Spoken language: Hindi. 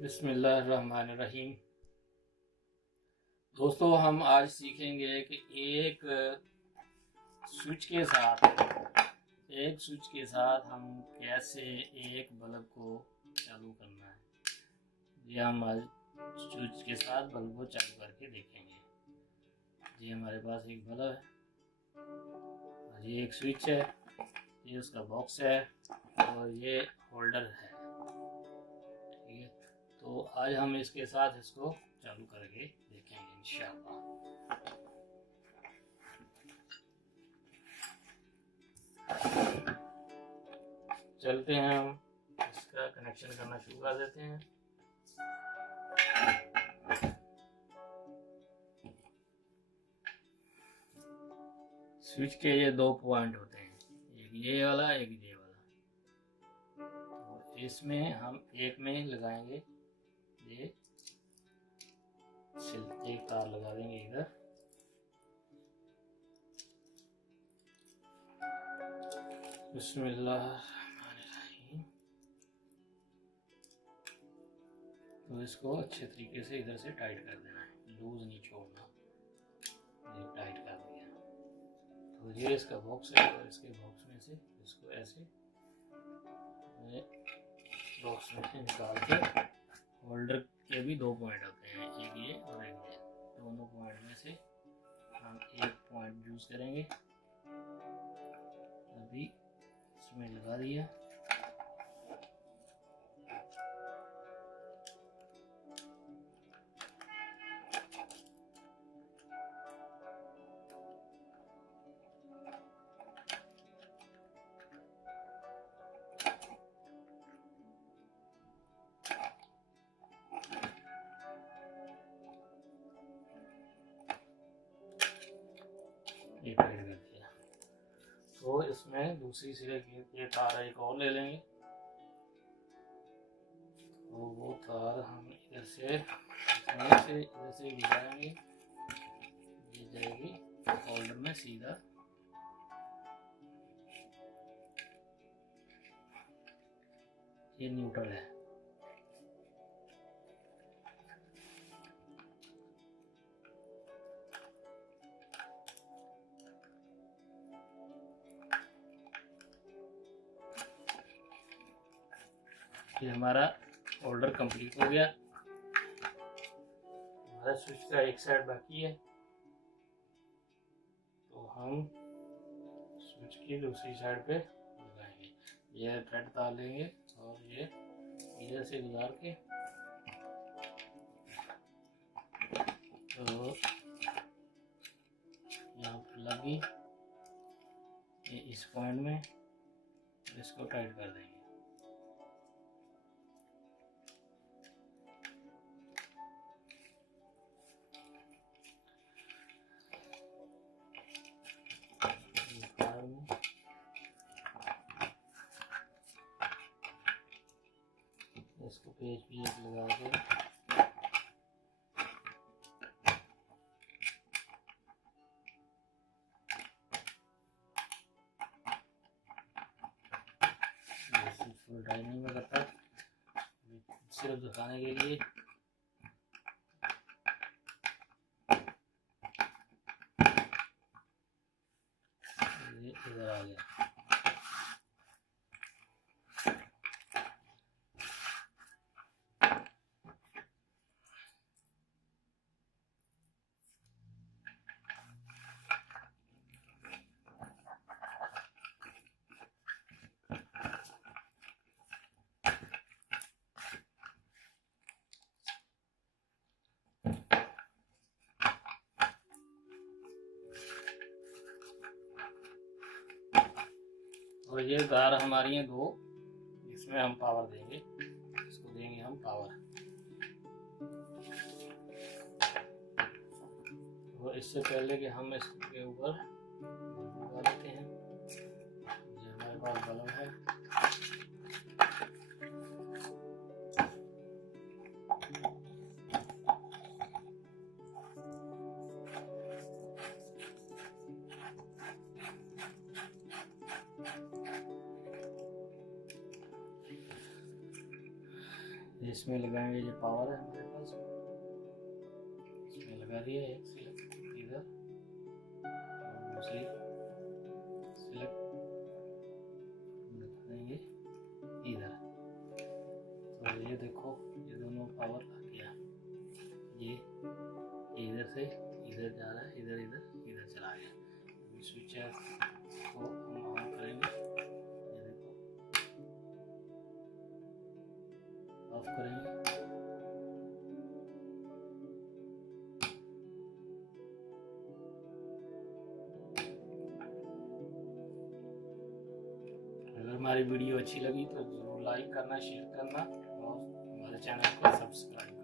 बिस्मिल्लाहिर्रहमानिर्रहीम। दोस्तों, हम आज सीखेंगे कि स्विच के साथ एक स्विच के साथ हम कैसे एक बल्ब को चालू करना है। ये हम आज स्विच के साथ बल्ब को चालू करके देखेंगे। ये हमारे पास एक बल्ब है, ये एक स्विच है, ये उसका बॉक्स है और ये होल्डर है। ठीक है, तो आज हम इसके साथ इसको चालू करके देखेंगे इंशाअल्लाह। चलते हैं, हम इसका कनेक्शन करना शुरू कर देते हैं। स्विच के ये दो पॉइंट होते हैं, एक ये वाला एक ये वाला। तो इसमें हम एक में लगाएंगे, ये एक तार लगा देंगे इधर। बिस्मिल्लाहिर्रहमानिर्रहीम। तो इसको अच्छे तरीके से इधर से टाइट कर देना है, लूज नहीं छोड़ना। ये टाइट कर दिया। तो ये इसका बॉक्स है और इसके बॉक्स में से इसको ऐसे बॉक्स में से निकाल के, होल्डर के भी दो पॉइंट होते हैं, एक ये और एक ये। दोनों पॉइंट में से हम एक पॉइंट यूज करेंगे। अभी इसमें लगा दिया। ये टाइट कर दिया। तो इसमें दूसरी सिरे की ये तार एक और ले लेंगे। तो वो तार हम इधर से इधर से गिराएंगे, ये जाएगी होल्डर में सीधा। ये न्यूट्रल है। ये हमारा होल्डर कंप्लीट हो गया। हमारा स्विच का एक साइड बाकी है, तो हम स्विच की दूसरी साइड पे लगाएंगे। ये रेड तार लेंगे और ये इधर से गुजार के, तो यहाँ पर लगी ये इस पॉइंट में, इसको टाइट कर देंगे। इसको पेच भी एक लगा के फुल टाइम नहीं में करता, सिर्फ दिखाने के लिए। ये इधर आ गया। और ये तार हमारी हैं दो, इसमें हम पावर देंगे, इसको देंगे हम पावर। और इससे पहले कि हम इसके ऊपर लगा देते हैं, ये हमारे पास बल्ब है। इसमें लगाएंगे, जो पावर है हमारे पास इसमें लगा दिया, एक सिलेक्ट इधर और दूसरी सिलेक्ट देंगे इधर। तो ये देखो ये दोनों पावर आ गया, ये इधर से इधर जा रहा है, इधर इधर इधर चला गया। स्विच को हम ऑन करेंगे, ये देखो ऑफ करेंगे। अगर हमारी वीडियो अच्छी लगी तो जरूर लाइक करना, शेयर करना और हमारे चैनल को सब्सक्राइब